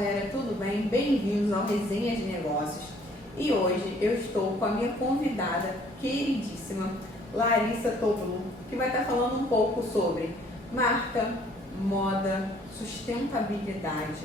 galera, tudo bem? Bem-vindos ao Resenha de Negócios. E hoje eu estou com a minha convidada queridíssima, Larissa Toblu, que vai estar falando um pouco sobre marca, moda, sustentabilidade.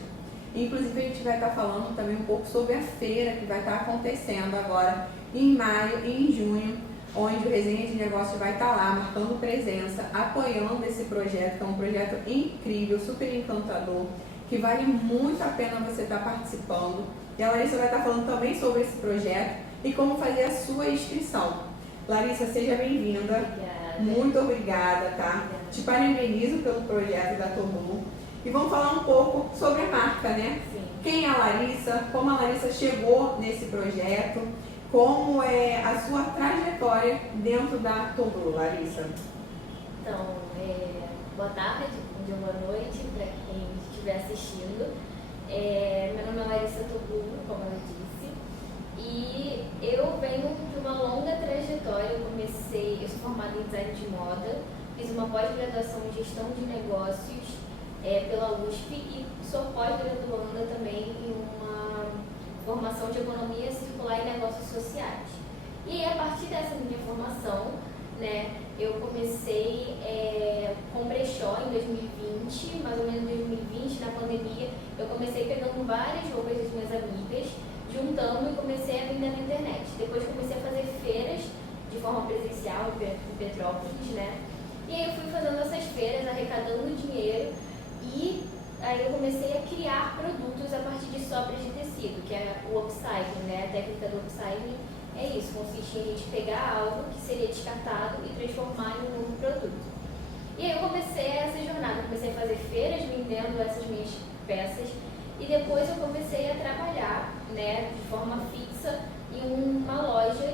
Inclusive a gente vai estar falando também um pouco sobre a feira que vai estar acontecendo agora em maio e em junho, onde o Resenha de Negócios vai estar lá marcando presença, apoiando esse projeto, que é um projeto incrível, super encantador, que vale muito a pena você estar participando. E a Larissa vai estar falando também sobre esse projeto e como fazer a sua inscrição. Larissa, seja bem-vinda. Muito obrigada, tá? Te parabenizo pelo projeto da Toblu. E vamos falar um pouco sobre a marca, né? Sim. Quem é a Larissa, como a Larissa chegou nesse projeto, como é a sua trajetória dentro da Toblu, Larissa. Então, boa tarde, bom dia, boa noite para quem estiver assistindo. Meu nome é Larissa Toblu, como ela disse, e eu venho de uma longa trajetória. Eu sou formada em design de moda, fiz uma pós-graduação em gestão de negócios pela USP e sou pós-graduanda também em uma formação de economia circular e negócios sociais. E a partir dessa minha formação, né, eu comecei com brechó em 2020, mais ou menos em 2020, na pandemia, eu comecei pegando várias roupas das minhas amigas, juntando e comecei a vender na internet. Depois comecei a fazer feiras de forma presencial em Petrópolis, né? E aí eu fui fazendo essas feiras, arrecadando dinheiro e aí eu comecei a criar produtos a partir de sobras de tecido, que é o upcycling, né? A técnica do upcycling é isso, consiste em a gente pegar algo que seria descartado e transformar em um novo produto. E aí eu comecei essa jornada, comecei a fazer feiras vendendo essas minhas peças e depois eu comecei a trabalhar, né, de forma fixa em uma loja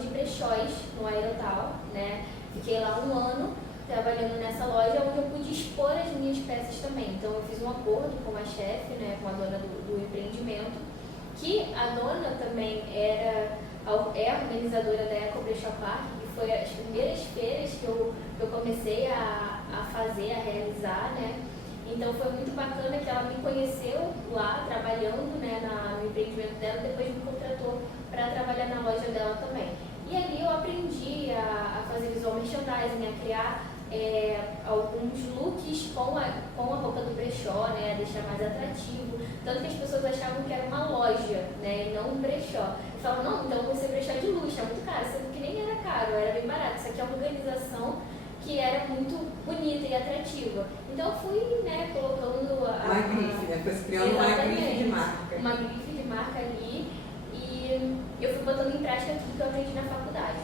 de brechóis no Aerotal, né? Fiquei lá um ano trabalhando nessa loja, onde eu pude expor as minhas peças também. Então eu fiz um acordo com a chefe, né, com a dona do empreendimento, que a dona também é a organizadora da Eco Brechó Park, que foi as primeiras feiras que eu comecei a fazer, a realizar, né? Então foi muito bacana que ela me conheceu lá trabalhando, né, no empreendimento dela, depois me contratou para trabalhar na loja dela também. E ali eu aprendi a fazer visual merchandising, a criar alguns looks com a roupa do brechó, né, a deixar mais atrativo, tanto que as pessoas achavam que era uma loja, né, e não um brechó. E falavam, não, então você brechó de luxo, é muito caro, sendo que nem era caro, era bem barato. Isso aqui é uma organização que era muito bonita e atrativa. Então eu fui, né, colocando Uma grife, né? Foi criando uma grife de marca. Uma grife de marca ali, e eu fui botando em prática tudo que eu aprendi na faculdade.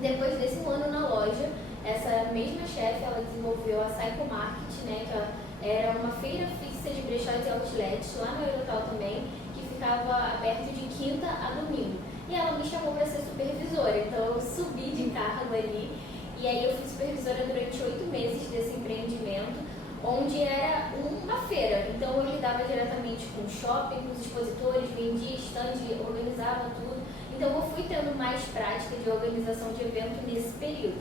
Depois desse ano na loja, essa mesma chefe, ela desenvolveu a Psycho Market, né, que era uma feira fixa de brechós e outlets lá no Aerotal também, que ficava aberto de quinta a domingo. E ela me chamou para ser supervisora, então eu subi de cargo ali, e aí eu fui supervisora durante 8 meses desse empreendimento, onde era uma feira. Então eu lidava diretamente com o shopping, com os expositores, vendia stand, organizava tudo. Então eu fui tendo mais prática de organização de evento nesse período.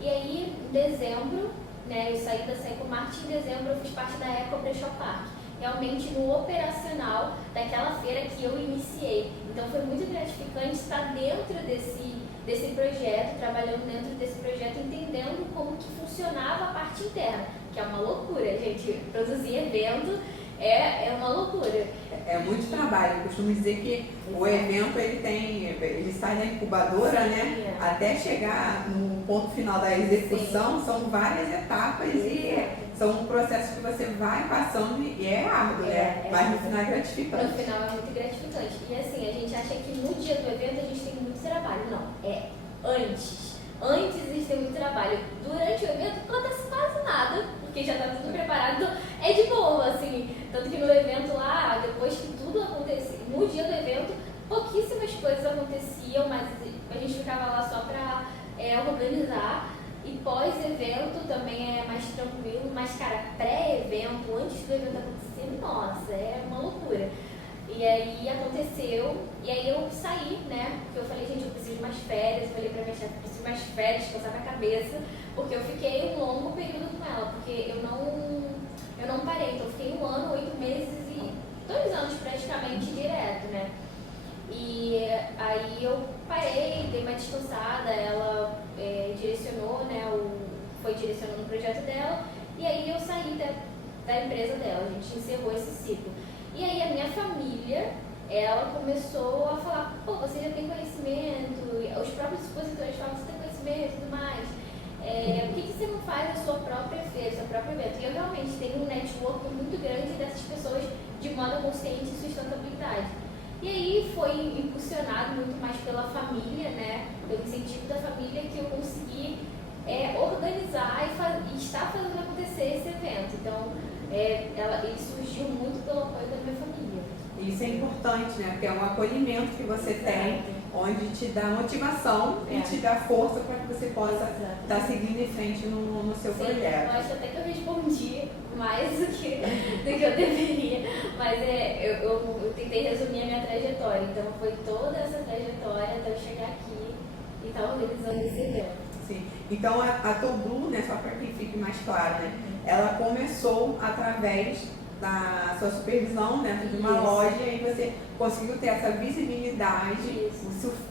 E aí, em dezembro, né, eu saí da Psycho Market, em dezembro eu fiz parte da Eco Brechó Park, realmente no operacional daquela feira que eu iniciei. Então foi muito gratificante estar dentro desse projeto, trabalhando dentro desse projeto, entendendo como que funcionava a parte interna, que é uma loucura, gente. Produzir evento é uma loucura. É muito trabalho. Eu costumo dizer que o evento ele sai da incubadora, né? Até chegar no ponto final da execução. Sim. São várias etapas. Sim. E são um processo que você vai passando e é árduo, né? Mas no final é gratificante. No final é muito gratificante. E assim, a gente acha que no dia do evento a gente tem muito trabalho. Não, é antes. Antes existe muito trabalho. Durante o evento não acontece quase nada, porque já está tudo preparado. Então, é de boa, assim. Tanto que no evento lá, depois que tudo acontecia, no dia do evento, pouquíssimas coisas aconteciam, mas a gente ficava lá só para organizar. E pós-evento também é mais tranquilo, mas, cara, pré-evento, antes do evento acontecer, nossa, é uma loucura. E aí aconteceu, e aí eu saí, né, porque eu falei, gente, eu preciso de mais férias, eu falei pra minha chefe, eu preciso de mais férias, descansar minha cabeça, porque eu fiquei um longo período com ela, porque eu não parei, então eu fiquei 1 ano, 8 meses e da empresa dela, a gente encerrou esse ciclo. E aí a minha família, ela começou a falar, pô, você já tem conhecimento, os próprios expositores falam, você tem conhecimento e tudo mais. Por que você não faz a sua própria feira, o seu próprio evento? E eu realmente tenho um network muito grande dessas pessoas de moda consciente e sustentabilidade. E aí foi impulsionado muito mais pela família, né? Pelo incentivo da família que eu consegui organizar e estar fazendo acontecer esse evento. Então, ele surgiu muito pelo apoio da minha família. Isso é importante, né? Porque é um acolhimento que você tem, onde te dá motivação e te dá força para que você possa estar seguindo em frente no seu projeto. Eu acho até que eu respondi mais do que eu deveria, mas eu tentei resumir a minha trajetória. Então, foi toda essa trajetória até eu chegar aqui e estar organizando esse evento. Sim. Então, a Toblue, né, só para que fique mais claro, né, ela começou através da sua supervisão dentro de uma loja e você conseguiu ter essa visibilidade,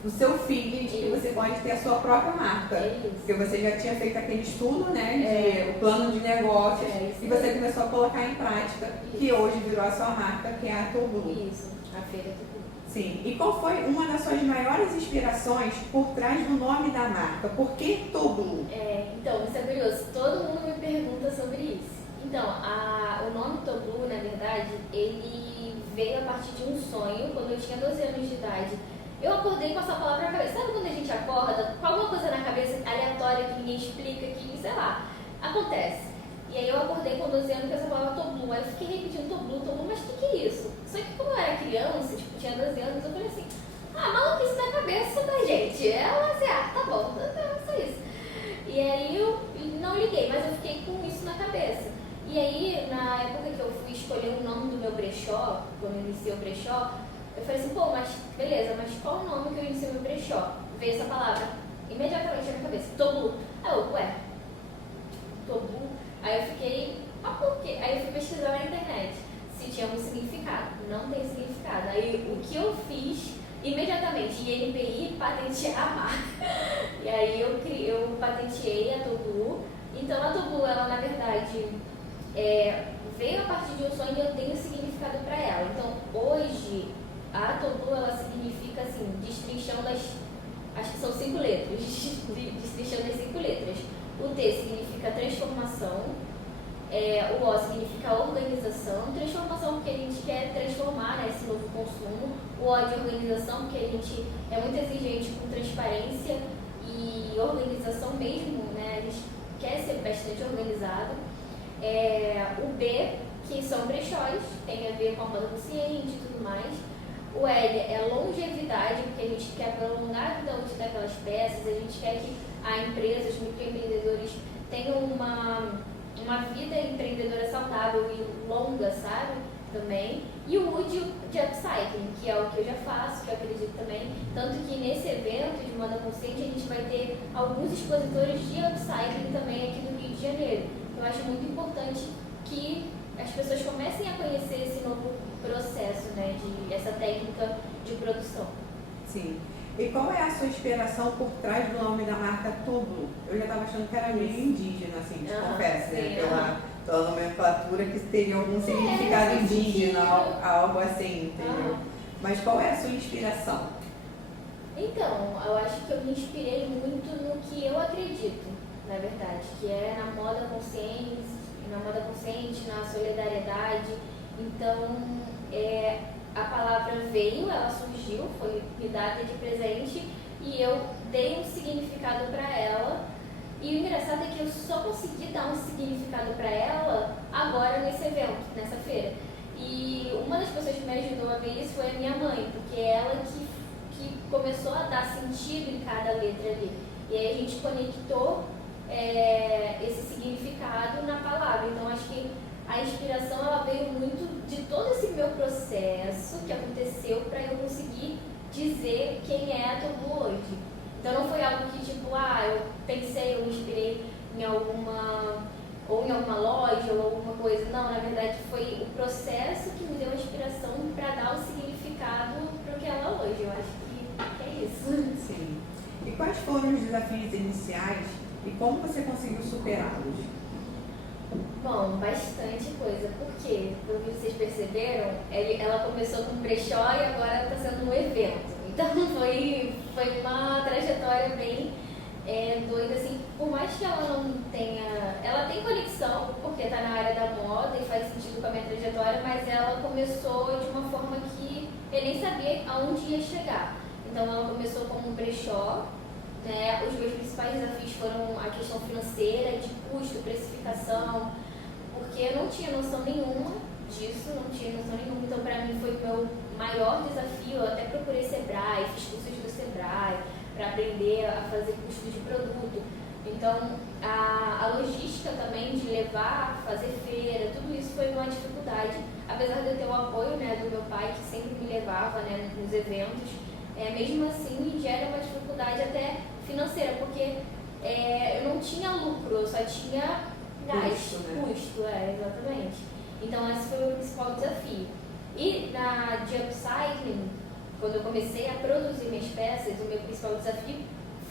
o seu feeling de que você pode ter a sua própria marca. Porque você já tinha feito aquele estudo, né, o plano de negócios, e você começou a colocar em prática, que hoje virou a sua marca, que é a Toblue. Isso, a feira Toblue. Sim. E qual foi uma das suas maiores inspirações por trás do nome da marca? Por que Toblue? Então, isso é curioso. Todo mundo me pergunta sobre isso. Então, o nome Toblue, na verdade, ele veio a partir de um sonho, quando eu tinha 12 anos de idade. Eu acordei com essa palavra na cabeça. Sabe quando a gente acorda com alguma coisa na cabeça aleatória que ninguém explica, que, sei lá, acontece. E aí eu acordei com 12 anos com essa palavra Toblue. Aí eu fiquei repetindo Toblue, mas o que é isso? Só que como eu era criança, tipo, tinha 12 anos, eu falei assim, maluquice na cabeça da gente. Ela assim, tá bom, só isso. E aí eu não liguei, mas eu fiquei com isso na cabeça. E aí, na época que eu fui escolher o nome do meu brechó, quando eu iniciei o brechó, eu falei assim, mas beleza, mas qual o nome que eu iniciei o meu brechó? Veio essa palavra imediatamente na cabeça, Toblue. Aí eu, Toblue? Aí eu fiquei, por quê? Aí eu fui pesquisar na internet se tinha algum significado. Não tem significado. Aí o que eu fiz, imediatamente, INPI, patentear a marca. E aí eu patenteei a Toblue. Então a Toblue, ela na verdade veio a partir de um sonho e eu tenho significado para ela. Então hoje a Toblue, ela significa assim, destrinchão das, acho que são 5 letras, destrinchão das 5 letras. O T significa transformação, o O significa organização, transformação porque a gente quer transformar, né, esse novo consumo, o O de organização porque a gente é muito exigente com transparência e organização mesmo, né, a gente quer ser bastante organizado. O B, que são brechós, tem a ver com a moda consciente e tudo mais. O L é longevidade, porque a gente quer prolongar a vida útil daquelas peças, a gente quer que a empresa, os microempreendedores tenham uma vida empreendedora saudável e longa, sabe? Também. E o U de upcycling, que é o que eu já faço, que eu acredito também. Tanto que nesse evento de moda consciente a gente vai ter alguns expositores de upcycling também aqui no Rio de Janeiro. Eu acho muito importante que as pessoas comecem a conhecer esse novo processo, né, essa técnica de produção. Sim. E qual é a sua inspiração por trás do nome da marca Toblue? Eu já estava achando que era meio indígena, assim, te confesso, né? Pela nomenclatura, que teria algum significado indígena, algo assim, entendeu? Mas qual é a sua inspiração? Então, eu acho que eu me inspirei muito no que eu acredito, na verdade, que é na moda consciente, na solidariedade. Então, a palavra veio, ela surgiu, foi me dada de presente e eu dei um significado para ela. E o engraçado é que eu só consegui dar um significado para ela agora nesse evento, nessa feira. E uma das pessoas que me ajudou a ver isso foi a minha mãe, porque é ela que começou a dar sentido em cada letra ali. E aí a gente conectou esse significado na palavra. Então acho que a inspiração ela veio muito de todo esse meu processo que aconteceu para eu conseguir dizer quem é a Toblue hoje. Então não foi algo que tipo, eu pensei, eu me inspirei em alguma loja ou alguma coisa. Não, na verdade foi o processo que me deu a inspiração para dar o significado para o que ela é hoje. Eu acho que é isso. Sim. E quais foram os desafios iniciais e como você conseguiu superá-los? Bom, bastante coisa. Por quê? Pelo que vocês perceberam, ela começou com um brechó e agora está sendo um evento. Então foi uma trajetória bem doida, assim. Por mais que ela não tenha... Ela tem conexão, porque está na área da moda e faz sentido com a minha trajetória, mas ela começou de uma forma que eu nem sabia aonde ia chegar. Então ela começou como um brechó, né? Os meus principais desafios foram a questão financeira, de custo, precificação, porque eu não tinha noção nenhuma disso, então para mim foi o meu maior desafio. Eu até procurei Sebrae, fiz cursos do Sebrae para aprender a fazer custo de produto. Então a logística também de levar, fazer feira, tudo isso foi uma dificuldade, apesar de eu ter o apoio, né, do meu pai, que sempre me levava, né, nos eventos. Mesmo assim gera uma dificuldade até financeira, porque eu não tinha lucro, eu só tinha gasto, custo, exatamente. Então esse foi o principal desafio. E de upcycling, quando eu comecei a produzir minhas peças, o meu principal desafio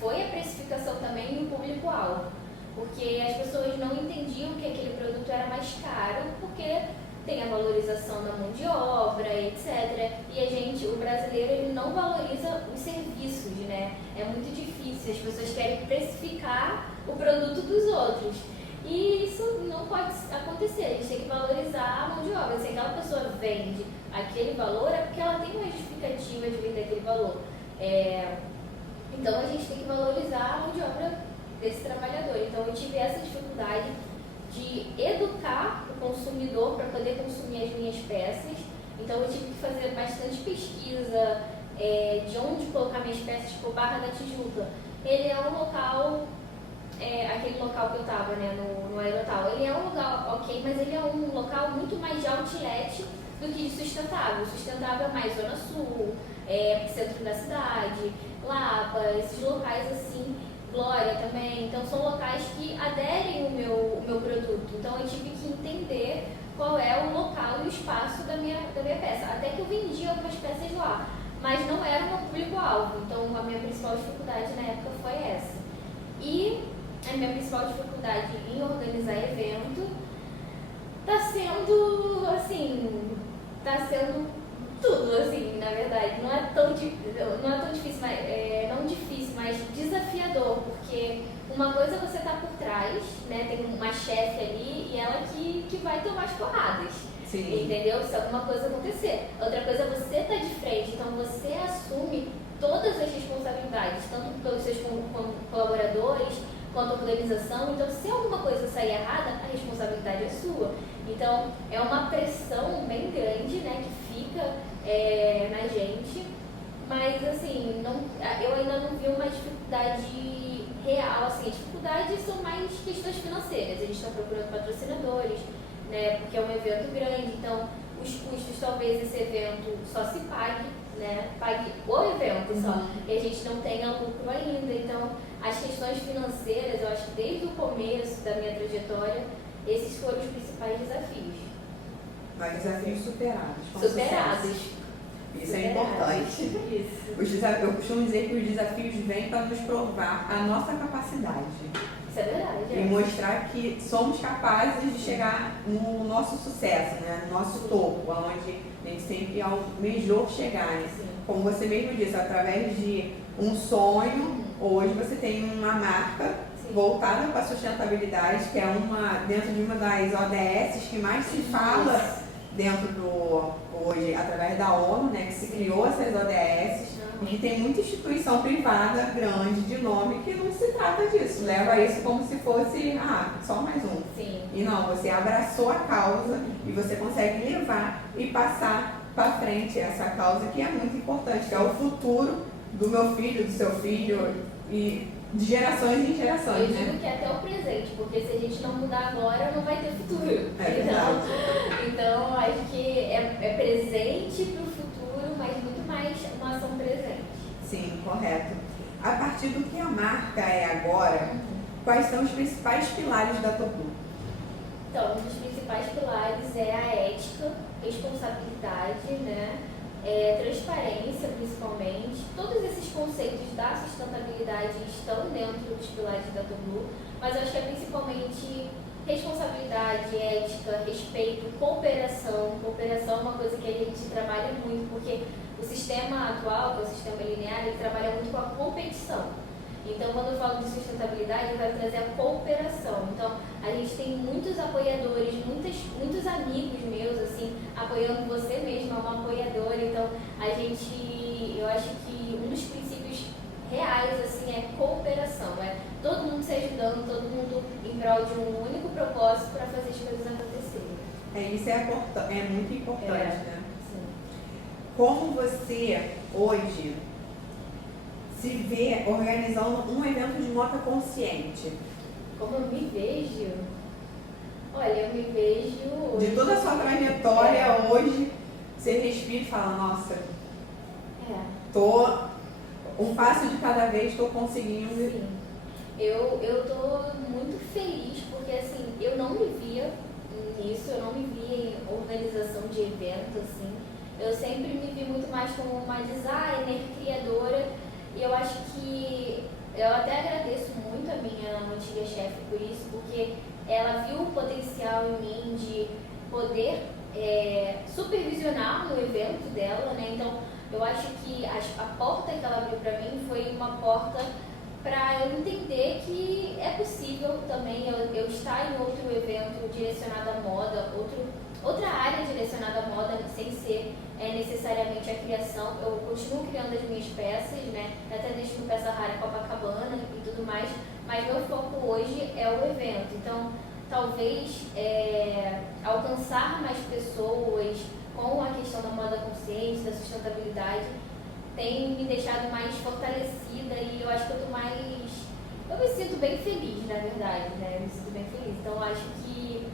foi a precificação também e o público-alvo, porque as pessoas não entendiam que aquele produto era mais caro, porque tem a valorização da mão de obra, etc. E o brasileiro, ele não valoriza os serviços, né? É muito difícil, as pessoas querem precificar o produto dos outros. E isso não pode acontecer, a gente tem que valorizar a mão de obra. Se aquela pessoa vende aquele valor, é porque ela tem uma justificativa de vender aquele valor. Então a gente tem que valorizar a mão de obra desse trabalhador. Então eu tive essa dificuldade de educar o consumidor para poder consumir as minhas peças. Então eu tive que fazer bastante pesquisa de onde colocar minhas peças, tipo Barra da Tijuca. Ele é um local, aquele local que eu estava, né, no Aerotal, ele é um lugar ok, mas ele é um local muito mais de outlet do que de sustentável. O sustentável é mais Zona Sul, centro da cidade, Lapa, esses locais assim, Glória também. Então são locais que aderem o meu produto. Então eu tive que entender qual é o local e o espaço da minha peça. Até que eu vendia algumas peças lá, mas não era o meu público-alvo. Então a minha principal dificuldade na época foi essa. E a minha principal dificuldade em organizar evento está sendo, assim, tudo, assim, na verdade. Não é tão difícil, mas desafiador, porque uma coisa é você tá por trás, né, tem uma chefe ali e ela que vai tomar as porradas. Sim. Entendeu? Se alguma coisa acontecer. Outra coisa é você tá de frente, então você assume todas as responsabilidades, tanto pelos seus colaboradores, quanto a organização. Então, se alguma coisa sair errada, a responsabilidade é sua. Então, é uma pressão bem grande, né, que fica na gente, mas, assim, eu ainda não vi uma dificuldade real, assim. As dificuldades são mais questões financeiras. A gente está procurando patrocinadores, né, porque é um evento grande, então os custos, talvez esse evento só se pague, né, pague o evento só, e a gente não tenha lucro ainda. Então, as questões financeiras, eu acho que desde o começo da minha trajetória, esses foram os principais desafios. Mas desafios superados. Superados. Isso é importante. Isso. Eu costumo dizer que os desafios vêm para nos provar a nossa capacidade. Isso é verdade. E mostrar que somos capazes de chegar no nosso sucesso, né? No nosso topo, onde a gente sempre almejou chegar. Né? Como você mesmo disse, através de um sonho, hoje você tem uma marca voltada para a sustentabilidade, que é dentro de uma das ODS que mais se fala hoje, através da ONU, né, que se criou essas ODS, e que tem muita instituição privada grande de nome que não se trata disso, leva isso como se fosse, só mais um. Sim. E não, você abraçou a causa e você consegue levar e passar para frente essa causa, que é muito importante, que é o futuro do meu filho, do seu filho, e de gerações em gerações. Eu digo que é até o presente, porque se a gente não mudar agora, não vai ter futuro. Então acho que é presente para o futuro, mas muito mais uma ação presente. Sim, correto. A partir do que a marca é agora, quais são os principais pilares da Tobu? Então, um dos principais pilares é a ética, responsabilidade, né? Transparência, principalmente. Todos esses conceitos da sustentabilidade estão dentro dos pilares da Tobu, mas eu acho que é principalmente responsabilidade, ética, respeito, cooperação. Cooperação é uma coisa que a gente trabalha muito, porque o sistema atual, que é o sistema linear, ele trabalha muito com a competição. Então, quando eu falo de sustentabilidade, eu quero trazer a cooperação. Então, a gente tem muitos apoiadores, muitos amigos meus, assim, apoiando você mesmo, é uma apoiadora. Então, eu acho que um dos princípios reais, assim, é cooperação. É todo mundo se ajudando, todo mundo em prol de um único propósito para fazer as coisas acontecerem. Isso é muito importante, né? Sim. Como você, hoje, se vê organizando um evento de moda consciente? Como eu me vejo? Olha, eu me vejo hoje... De toda a sua trajetória hoje, você respira e fala, nossa, tô um passo de cada vez, estou conseguindo. Sim. Eu tô muito feliz porque, assim, eu não me via nisso, eu não me via em organização de evento, assim. Eu sempre me vi muito mais como uma designer, criadora. E eu acho que eu até agradeço muito a minha antiga chefe por isso, porque ela viu o potencial em mim de poder supervisionar no evento dela, né? Então, eu acho que a porta que ela abriu para mim foi uma porta para eu entender que é possível também eu estar em outro evento direcionado à moda, outra área direcionada à moda, sem ser necessariamente a criação. Eu continuo criando as minhas peças, né? Até deixo no Peça Rara Copacabana e tudo mais, mas meu foco hoje é o evento. Então, talvez alcançar mais pessoas com a questão da moda consciente, da sustentabilidade, tem me deixado mais fortalecida e eu acho que eu me sinto bem feliz, na verdade, né? Eu me sinto bem feliz. Então, eu acho que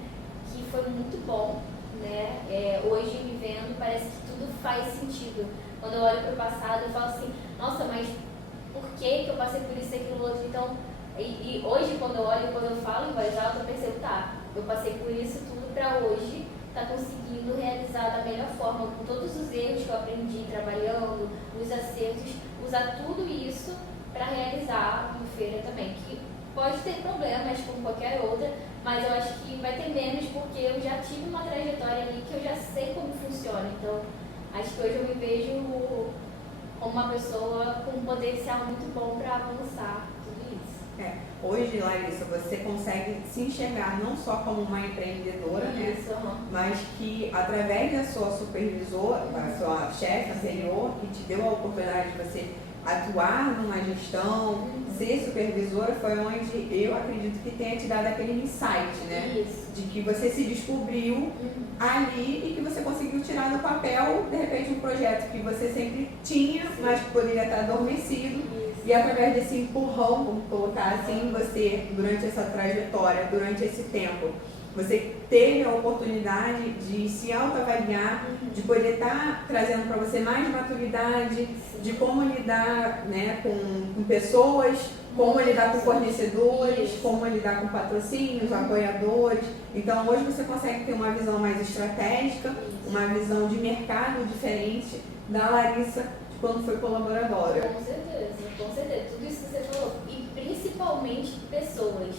foi muito bom, né? Hoje, me vendo, parece que tudo faz sentido. Quando eu olho para o passado, eu falo assim, nossa, mas por que eu passei por isso e aquilo outro? Então, e hoje, quando eu falo em voz alta, eu percebo, eu passei por isso tudo para hoje estar conseguindo realizar da melhor forma, com todos os erros que eu aprendi trabalhando, os acertos, usar tudo isso para realizar uma feira também, que pode ter problemas como qualquer outra, mas eu acho que vai ter menos porque eu já tive uma trajetória ali que eu já sei como funciona. Então, acho que hoje eu me vejo como uma pessoa com um potencial muito bom para avançar tudo isso. Hoje, Larissa, você consegue se enxergar não só como uma empreendedora, né? Mas que através da sua supervisora, da sua chefe anterior, que te deu a oportunidade de você atuar numa gestão, ser supervisora, foi onde eu acredito que tenha te dado aquele insight, né? Isso. De que você se descobriu ali e que você conseguiu tirar do papel, de repente, um projeto que você sempre tinha, mas que poderia estar adormecido. E através desse empurrão, vamos colocar assim, você, durante essa trajetória, durante esse tempo, você teve a oportunidade de se autoavaliar, de poder estar trazendo para você mais maturidade, de como lidar, né, com pessoas, como lidar com fornecedores, como lidar com patrocínios, apoiadores. Então, hoje você consegue ter uma visão mais estratégica, uma visão de mercado diferente da Larissa quando foi colaboradora. Com certeza. Tudo isso que você falou. E principalmente pessoas.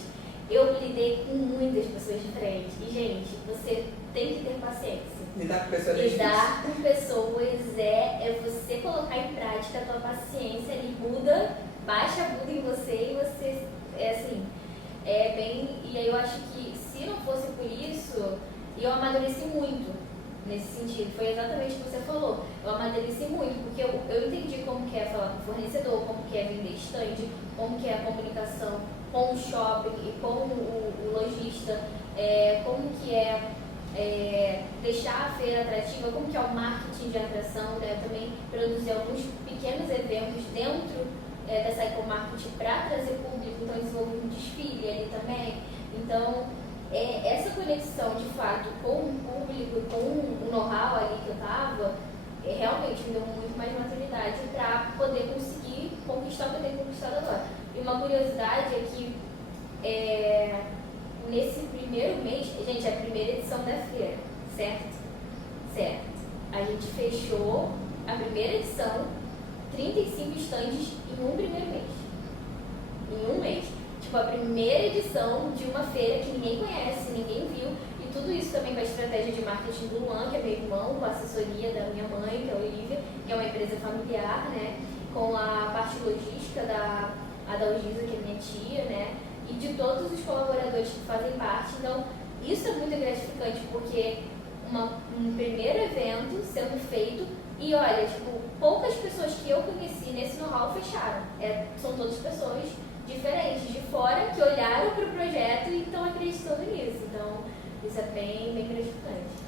Eu lidei com muitas pessoas diferentes. E, gente, você tem que ter paciência. Lidar com pessoas Lidar com pessoas é você colocar em prática a tua paciência. Ele muda, baixa a Buda em você e você, E aí eu acho que se não fosse por isso, eu amadureci muito nesse sentido. Foi exatamente o que você falou. Eu amadureci muito, porque eu entendi como que é falar com o fornecedor, como que é vender stand, como que é a comunicação com o shopping e com o lojista, como que é deixar a feira atrativa, como que é o marketing de atração, né? Eu também produzi alguns pequenos eventos dentro dessa ecomarketing para trazer público, então desenvolvi um desfile ali também. Então, essa conexão de fato com o público, com o know-how ali que eu estava, realmente me deu muito mais maturidade para poder conseguir conquistar o que eu tenho conquistado agora. E uma curiosidade é que nesse primeiro mês, gente, é a primeira edição da feira, certo? Certo. A gente fechou a primeira edição, 35 estandes em um primeiro mês. Em um mês. tipo, a primeira edição de uma feira que ninguém conhece, ninguém viu. E tudo isso também com a estratégia de marketing do Luan, que é meu irmão, com a assessoria da minha mãe, que é a Olivia, que é uma empresa familiar, né? Com a parte logística da Adalgisa, que é minha tia, né? E de todos os colaboradores que fazem parte. Então, isso é muito gratificante, porque um primeiro evento sendo feito e olha, tipo, poucas pessoas que eu conheci nesse know-how fecharam. São todas pessoas diferentes de fora que olharam para o projeto e estão acreditando nisso. Então, isso é bem, bem gratificante.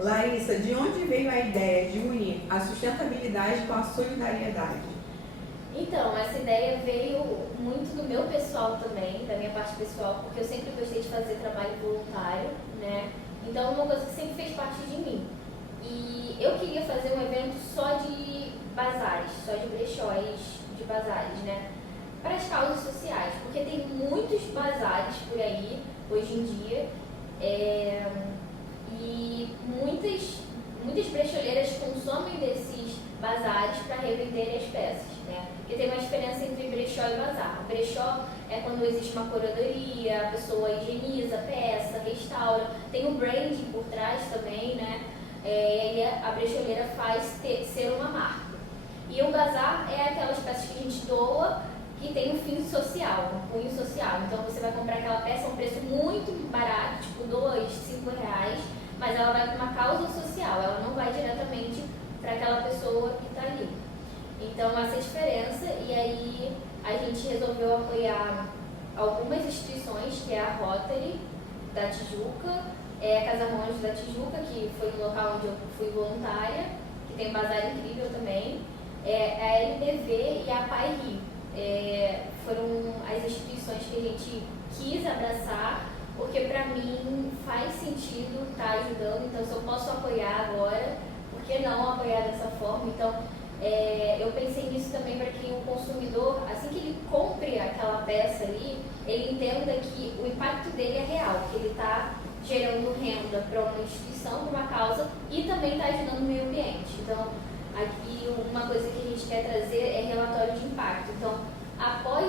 Larissa, de onde veio a ideia de unir a sustentabilidade com a solidariedade? Então, essa ideia veio muito do meu pessoal também, da minha parte pessoal, porque eu sempre gostei de fazer trabalho voluntário, né? Então, uma coisa que sempre fez parte de mim. E eu queria fazer um evento só de bazares, só de brechóis de bazares, né? Para as causas sociais, porque tem muitos bazares por aí, hoje em dia, e muitas brecholeiras consomem desses bazares para revenderem as peças, né? Porque tem uma diferença entre brechó e bazar. O brechó é quando existe uma curadoria, a pessoa higieniza a peça, restaura, tem um branding por trás também, né? E a brecholeira faz ser uma marca. E o bazar é aquelas peças que a gente doa que tem um fim social, um cunho social. Então você vai comprar aquela peça a um preço muito barato, tipo R$2, R$5, mas ela vai para uma causa social, ela não vai diretamente para aquela pessoa que está ali. Então essa é a diferença, e aí a gente resolveu apoiar algumas instituições, que é a Rotary da Tijuca, a Casa Monge da Tijuca, que foi um local onde eu fui voluntária, que tem um bazar incrível também, a LBV e a Pai Rio. Foram as instituições que a gente quis abraçar, porque para mim faz sentido estar ajudando, então se eu posso apoiar agora, por que não apoiar dessa forma? Então, eu pensei nisso também para que o consumidor, assim que ele compre aquela peça ali, ele entenda que o impacto dele é real, que ele está gerando renda para uma instituição, para uma causa, e também está ajudando o meio ambiente. Então, aqui uma coisa que a gente quer trazer é relatório de impacto. Então, após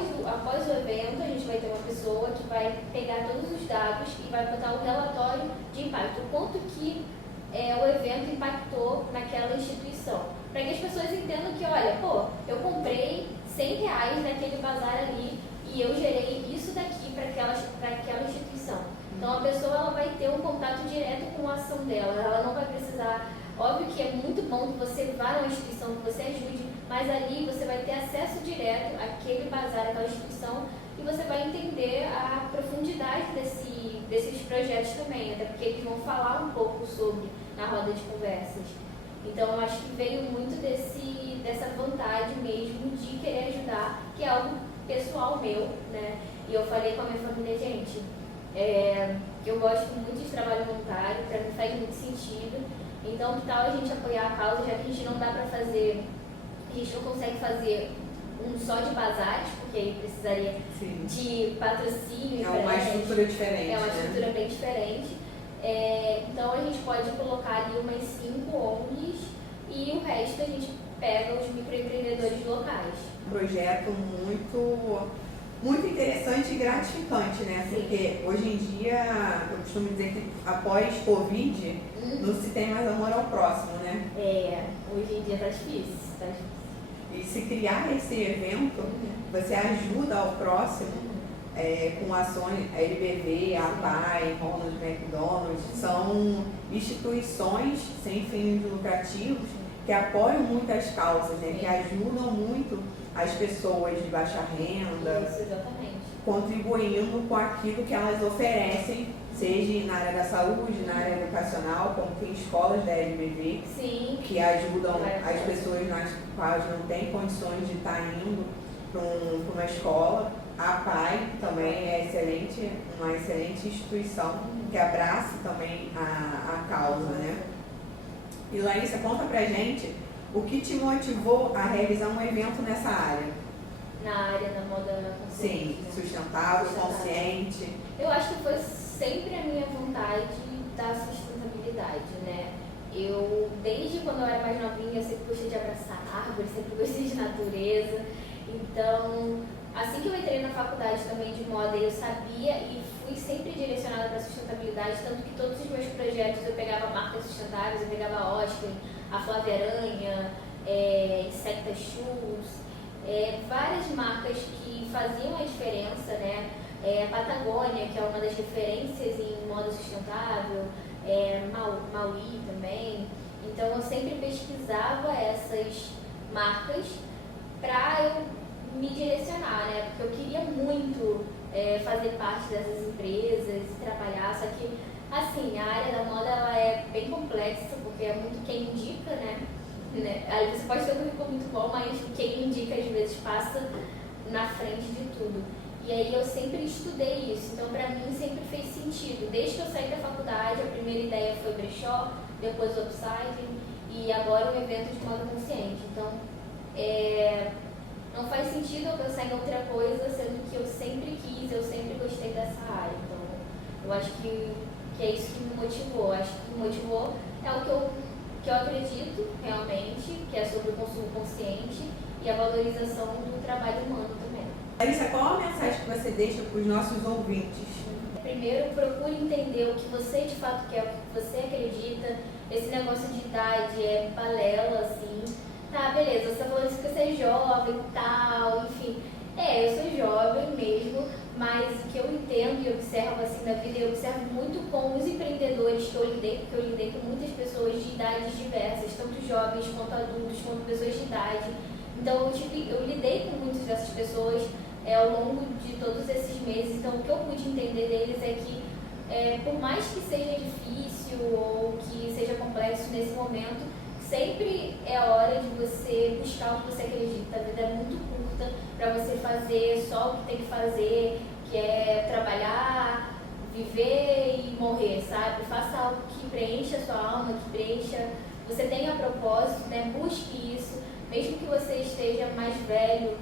o evento, a gente vai ter uma pessoa que vai pegar todos os dados e vai botar o relatório de impacto, o quanto que o evento impactou naquela instituição. Para que as pessoas entendam que, olha, eu comprei R$100 naquele bazar ali e eu gerei isso daqui para aquela instituição. Então, a pessoa ela vai ter um contato direto com a ação dela, ela não vai precisar. Óbvio que é muito bom que você vá numa instituição, que você ajude, mas ali você vai ter acesso direto àquele bazar, àquela instituição, e você vai entender a profundidade desses projetos também, até porque eles vão falar um pouco sobre na roda de conversas. Então, eu acho que veio muito dessa vontade mesmo de querer ajudar, que é algo pessoal meu, né? E eu falei com a minha família, gente, eu gosto muito de trabalho voluntário, para mim faz muito sentido. Então, que tal a gente apoiar a causa, já que a gente não dá para fazer, a gente não consegue fazer um só de bazares, porque aí precisaria de patrocínio. É uma estrutura diferente. É uma estrutura bem diferente. Então, a gente pode colocar ali umas 5 ONGs e o resto a gente pega os microempreendedores locais. Um projeto muito interessante e gratificante, né? Sim. Porque hoje em dia, eu costumo dizer que após Covid, não se tem mais amor ao próximo, né? Hoje em dia tá difícil. E se criar esse evento, você ajuda ao próximo com ações, a LBV, a PAI, Ronald McDonald, são instituições sem fins lucrativos que apoiam muitas causas, né? Que ajudam muito as pessoas de baixa renda, Isso, exatamente. Contribuindo com aquilo que elas oferecem, seja na área da saúde, na área educacional, como tem escolas da LBV, que ajudam as pessoas nas quais não têm condições de estar indo para uma escola. A PAI também é uma excelente instituição que abraça também a causa, né? E Larissa, conta pra gente o que te motivou a realizar um evento nessa área? Na área da moda consciente. Sim, sustentável, consciente. Eu acho que foi sempre a minha vontade da sustentabilidade, né? Eu, desde quando eu era mais novinha, eu sempre gostei de abraçar árvores, sempre gostei de natureza. Então, Assim que eu entrei na faculdade também de moda, eu sabia e fui sempre direcionada para sustentabilidade, tanto que todos os meus projetos eu pegava marcas sustentáveis, eu pegava a Oscar, a Flávia Aranha, Insecta Shoes, várias marcas que faziam a diferença, né? A Patagônia, que é uma das referências em moda sustentável, Maui também. Então eu sempre pesquisava essas marcas para eu me direcionar, né? Porque eu queria muito fazer parte dessas empresas e trabalhar, só que assim, a área da moda ela é bem complexa, porque é muito quem indica, né? Aí você pode ter um currículo muito bom, mas quem indica às vezes passa na frente de tudo. E aí eu sempre estudei isso, então para mim sempre fez sentido. Desde que eu saí da faculdade, a primeira ideia foi brechó, depois o upcycling e agora um evento de moda consciente. Então, não faz sentido eu pensar em outra coisa, sendo que eu sempre quis, eu sempre gostei dessa área. Então, eu acho que é isso que me motivou. Acho que me motivou é o que eu acredito realmente, que é sobre o consumo consciente e a valorização do trabalho humano também. Larissa, qual a mensagem que você deixa para os nossos ouvintes? Primeiro, procure entender o que você de fato quer, o que você acredita. Esse negócio de idade é balela, assim. Tá, beleza, você tá falando isso porque você é jovem e tal, enfim. Eu sou jovem mesmo, mas o que eu entendo e observo assim na vida, eu observo muito com os empreendedores que eu lidei, porque eu lidei com muitas pessoas de idades diversas, tanto jovens quanto adultos, quanto pessoas de idade. Então eu lidei com muitas dessas pessoas ao longo de todos esses meses. Então o que eu pude entender deles é que por mais que seja difícil ou que seja complexo nesse momento, sempre é hora de você buscar o que você acredita. A vida é muito curta para você fazer só o que tem que fazer, que é trabalhar, viver e morrer, sabe? Faça algo que preencha a sua alma, que preencha, você tenha propósito, né? Busque isso, mesmo que você esteja mais velho,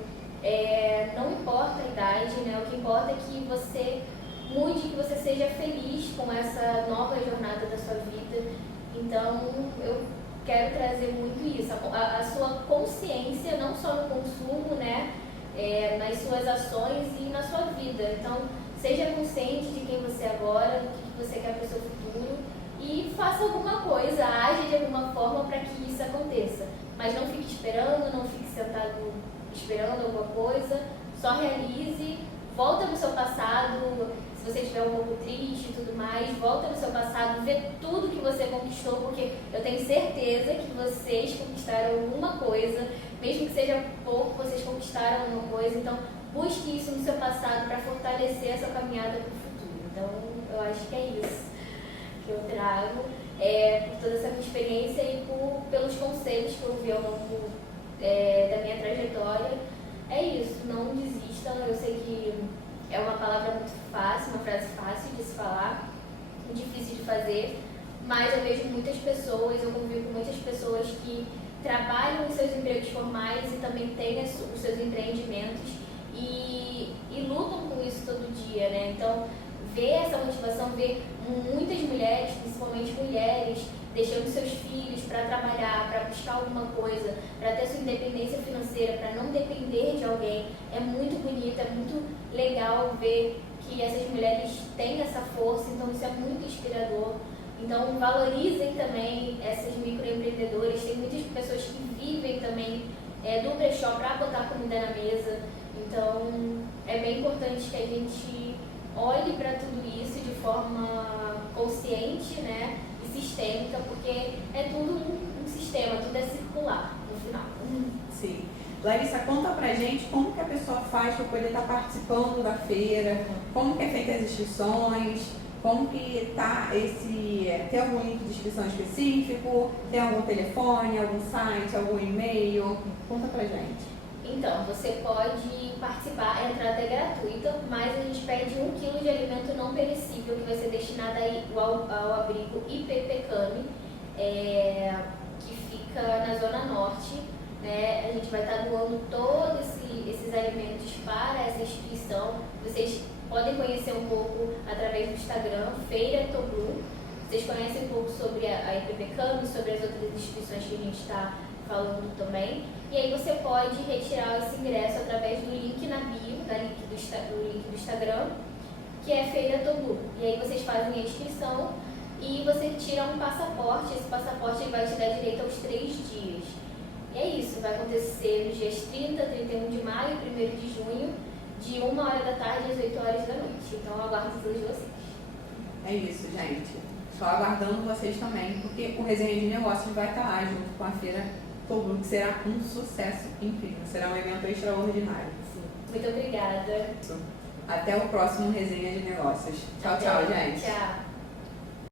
não importa a idade, né? O que importa é que você mude, que você seja feliz com essa nova jornada da sua vida. Então, eu quero trazer muito isso, a sua consciência, não só no consumo, né? Nas suas ações e na sua vida. Então, seja consciente de quem você é agora, do que você quer para o seu futuro e faça alguma coisa, age de alguma forma para que isso aconteça. Mas não fique esperando, não fique sentado esperando alguma coisa, só realize, volta no seu passado, se você estiver um pouco triste e tudo mais, volta no seu passado, vê tudo que você conquistou, porque eu tenho certeza que vocês conquistaram alguma coisa, mesmo que seja pouco, vocês conquistaram alguma coisa. Então, busque isso no seu passado para fortalecer essa caminhada para o futuro. Então, eu acho que é isso que eu trago, por toda essa minha experiência e pelos conselhos que eu vi ao longo da minha trajetória. É isso, não desistam. Eu sei que é uma palavra muito fácil, uma frase fácil de se falar, difícil de fazer, mas eu vejo muitas pessoas, eu convivo com muitas pessoas que trabalham em seus empregos formais e também têm os seus empreendimentos e lutam com isso todo dia, né? Então, ver essa motivação, ver muitas mulheres, principalmente mulheres, deixando seus filhos para trabalhar, para buscar alguma coisa, para ter sua independência financeira, para não depender de alguém, é muito bonito, é muito legal ver que essas mulheres têm essa força, então isso é muito inspirador. Então valorizem também essas microempreendedoras, tem muitas pessoas que vivem também do brechó para botar comida na mesa, então é bem importante que a gente olhe para tudo isso de forma consciente, né? Sistêmica, porque é tudo um sistema, tudo é circular no final. Sim. Larissa, conta pra gente como que a pessoa faz para poder estar participando da feira, como que é feita as inscrições, como que tá tem algum link de inscrição específico, tem algum telefone, algum site, algum e-mail? Conta pra gente. Então, você pode participar, a entrada é gratuita, mas a gente pede 1 kg de alimento não perecível, que vai ser destinado aí ao abrigo IPPCAMI, que fica na Zona Norte, né? A gente vai estar doando todos esses alimentos para essa instituição. Vocês podem conhecer um pouco através do Instagram, Feira Toblu. Vocês conhecem um pouco sobre a IPPCAMI, sobre as outras instituições que a gente está falando também. E aí você pode retirar esse ingresso através do link na bio, do link do Instagram, que é Feira Tobu. E aí vocês fazem a inscrição e você tira um passaporte. Esse passaporte ele vai te dar direito aos 3 dias. E é isso, vai acontecer nos dias 30, 31 de maio e 1º de junho, de 1h da tarde às 8h da noite. Então eu aguardo todos vocês. É isso, gente. Só aguardando vocês também, porque o Resenha de Negócios vai estar lá junto com a Feira Tobu, que será um sucesso incrível. Será um evento extraordinário. Sim. Muito obrigada. Até o próximo Resenha de Negócios. Tchau, tchau, gente. Tchau.